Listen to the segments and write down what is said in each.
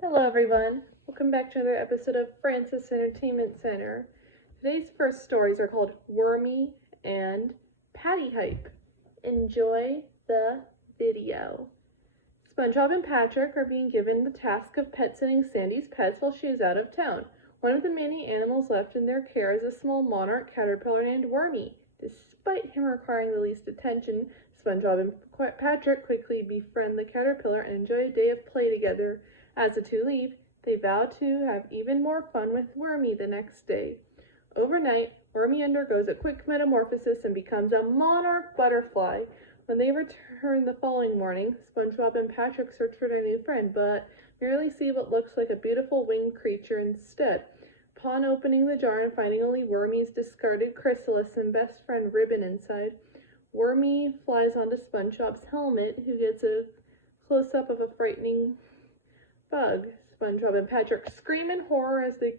Hello everyone, welcome back to another episode of Francis Entertainment Center. Today's first stories are called Wormy and Patty Hype. Enjoy the video. SpongeBob and Patrick are being given the task of pet sitting Sandy's pets while she is out of town. One of the many animals left in their care is a small monarch caterpillar named Wormy. Despite him requiring the least attention, SpongeBob and Patrick quickly befriend the caterpillar and enjoy a day of play together. As the two leave, they vow to have even more fun with Wormy the next day. Overnight, Wormy undergoes a quick metamorphosis and becomes a monarch butterfly. When they return the following morning, SpongeBob and Patrick search for their new friend, but merely see what looks like a beautiful winged creature instead. Upon opening the jar and finding only Wormy's discarded chrysalis and best friend Ribbon inside, Wormy flies onto SpongeBob's helmet, who gets a close-up of a frightening bug. SpongeBob and Patrick scream in horror as they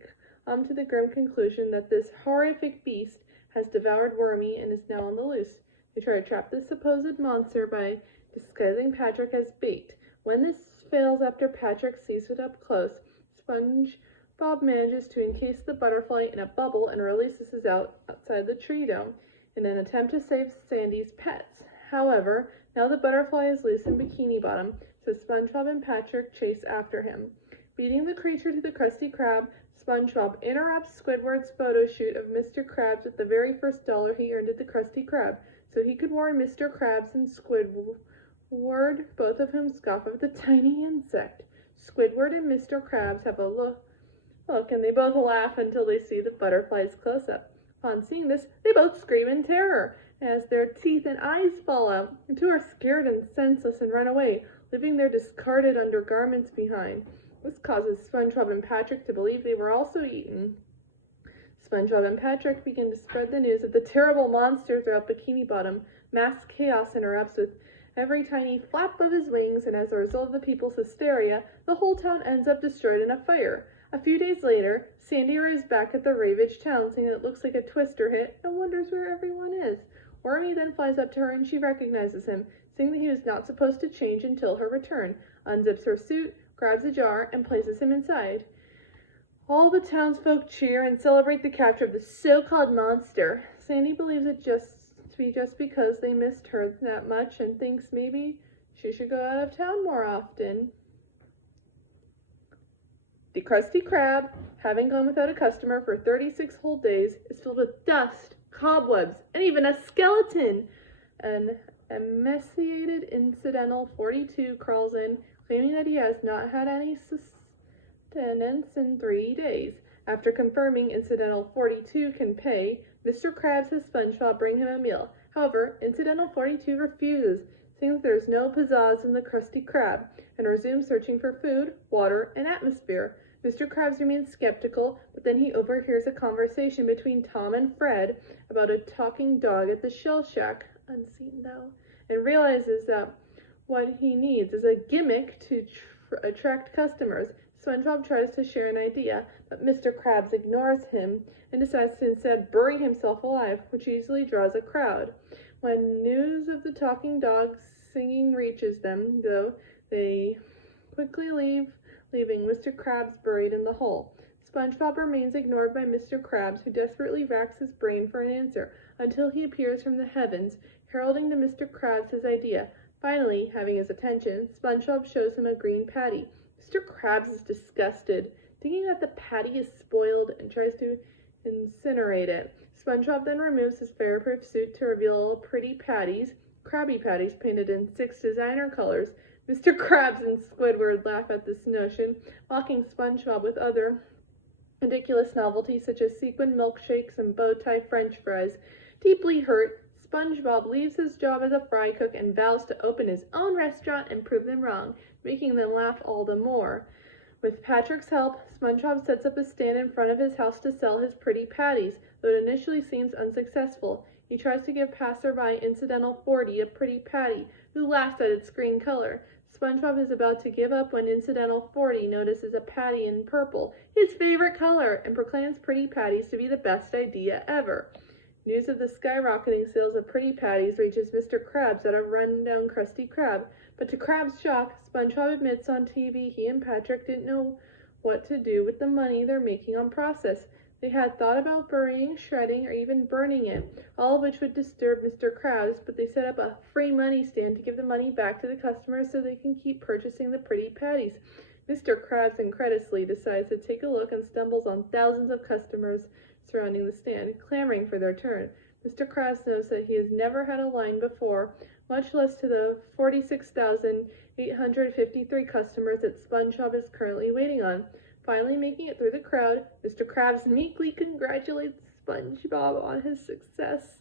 come to the grim conclusion that this horrific beast has devoured Wormy and is now on the loose. They try to trap the supposed monster by disguising Patrick as bait. When this fails after Patrick sees it up close, SpongeBob manages to encase the butterfly in a bubble and releases it outside the tree dome in an attempt to save Sandy's pets. However, now the butterfly is loose in Bikini Bottom, so SpongeBob and Patrick chase after him. Beating the creature to the Krusty Krab, SpongeBob interrupts Squidward's photo shoot of Mr. Krabs with the very first dollar he earned at the Krusty Krab, so he could warn Mr. Krabs and Squidward, both of whom scoff at the tiny insect. Squidward and Mr. Krabs have a look, and they both laugh until they see the butterfly's close-up. Upon seeing this, they both scream in terror as their teeth and eyes fall out. The two are scared and senseless and run away, leaving their discarded undergarments behind. This causes SpongeBob and Patrick to believe they were also eaten. SpongeBob and Patrick begin to spread the news of the terrible monster throughout Bikini Bottom. Mass chaos erupts with every tiny flap of his wings, and as a result of the people's hysteria, the whole town ends up destroyed in a fire. A few days later, Sandy arrives back at the ravaged town, saying it looks like a twister hit, and wonders where everyone is. Wormy then flies up to her and she recognizes him, saying that he was not supposed to change until her return, unzips her suit, grabs a jar, and places him inside. All the townsfolk cheer and celebrate the capture of the so-called monster. Sandy believes it to be just because they missed her that much and thinks maybe she should go out of town more often. The Krusty Krab, having gone without a customer for 36 whole days, is filled with dust, cobwebs, and even a skeleton. An emaciated Incidental 42 crawls in, claiming that he has not had any sustenance in 3 days. After confirming Incidental 42 can pay, Mr. Krabs has SpongeBob bring him a meal. However, Incidental 42 refuses, saying that there is no pizzazz in the Krusty Krab, and resumes searching for food, water, and atmosphere. Mr. Krabs remains skeptical, but then he overhears a conversation between Tom and Fred about a talking dog at the Shell Shack, unseen though, and realizes that what he needs is a gimmick to attract customers. SpongeBob tries to share an idea, but Mr. Krabs ignores him and decides to instead bury himself alive, which easily draws a crowd. When news of the talking dog singing reaches them, though, they quickly leave, leaving Mr. Krabs buried in the hole. SpongeBob remains ignored by Mr. Krabs, who desperately racks his brain for an answer, until he appears from the heavens, heralding to Mr. Krabs his idea. Finally, having his attention, SpongeBob shows him a green patty. Mr. Krabs is disgusted, thinking that the patty is spoiled, and tries to incinerate it. SpongeBob then removes his fireproof suit to reveal pretty patties, Krabby Patties painted in 6 designer colors. Mr. Krabs and Squidward laugh at this notion, mocking SpongeBob with other ridiculous novelties such as sequin milkshakes and bow tie french fries. Deeply hurt, SpongeBob leaves his job as a fry cook and vows to open his own restaurant and prove them wrong, making them laugh all the more. With Patrick's help, SpongeBob sets up a stand in front of his house to sell his pretty patties, though it initially seems unsuccessful. He tries to give passerby Incidental 40 a pretty patty, who laughs at its green color. SpongeBob is about to give up when Incidental 40 notices a patty in purple, his favorite color, and proclaims pretty patties to be the best idea ever. News of the skyrocketing sales of pretty patties reaches Mr. Krabs at a rundown Krusty Krab, But to Krabs' shock, SpongeBob admits on TV he and Patrick didn't know what to do with the money they're making on process. They had thought about burying, shredding, or even burning it, all of which would disturb Mr. Krabs, but they set up a free money stand to give the money back to the customers so they can keep purchasing the pretty patties. Mr. Krabs incredulously decides to take a look and stumbles on thousands of customers surrounding the stand, clamoring for their turn. Mr. Krabs knows that he has never had a line before, much less to the 46,853 customers that SpongeBob is currently waiting on. Finally making it through the crowd, Mr. Krabs meekly congratulates SpongeBob on his success.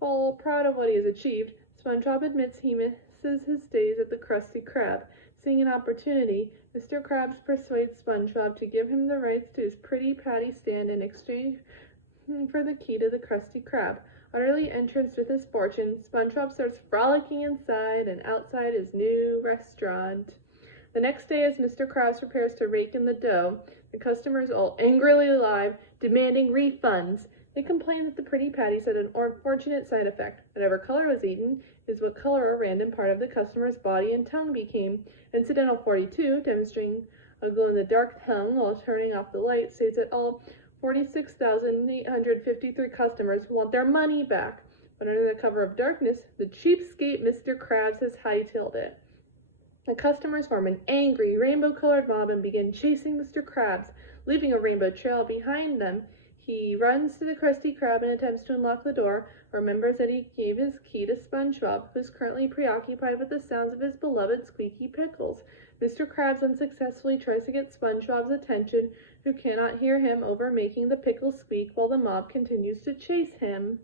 All proud of what he has achieved, SpongeBob admits he misses his days at the Krusty Krab. Seeing an opportunity, Mr. Krabs persuades SpongeBob to give him the rights to his pretty patty stand in exchange for the key to the Krusty Krab. Utterly entranced with his fortune, SpongeBob starts frolicking inside and outside his new restaurant. The next day, as Mr. Krabs prepares to rake in the dough, the customers all angrily arrive, demanding refunds. They complain that the pretty patties had an unfortunate side effect. Whatever color was eaten is what color a random part of the customer's body and tongue became. Incidental 42, demonstrating a glow-in-the-dark tongue while turning off the light, states that all 46,853 customers want their money back. But under the cover of darkness, the cheapskate Mr. Krabs has hightailed it. The customers form an angry, rainbow-colored mob and begin chasing Mr. Krabs, leaving a rainbow trail behind them. He runs to the Krusty Krab and attempts to unlock the door, remembers that he gave his key to SpongeBob, who is currently preoccupied with the sounds of his beloved squeaky pickles. Mr. Krabs unsuccessfully tries to get SpongeBob's attention, who cannot hear him over making the pickles squeak while the mob continues to chase him.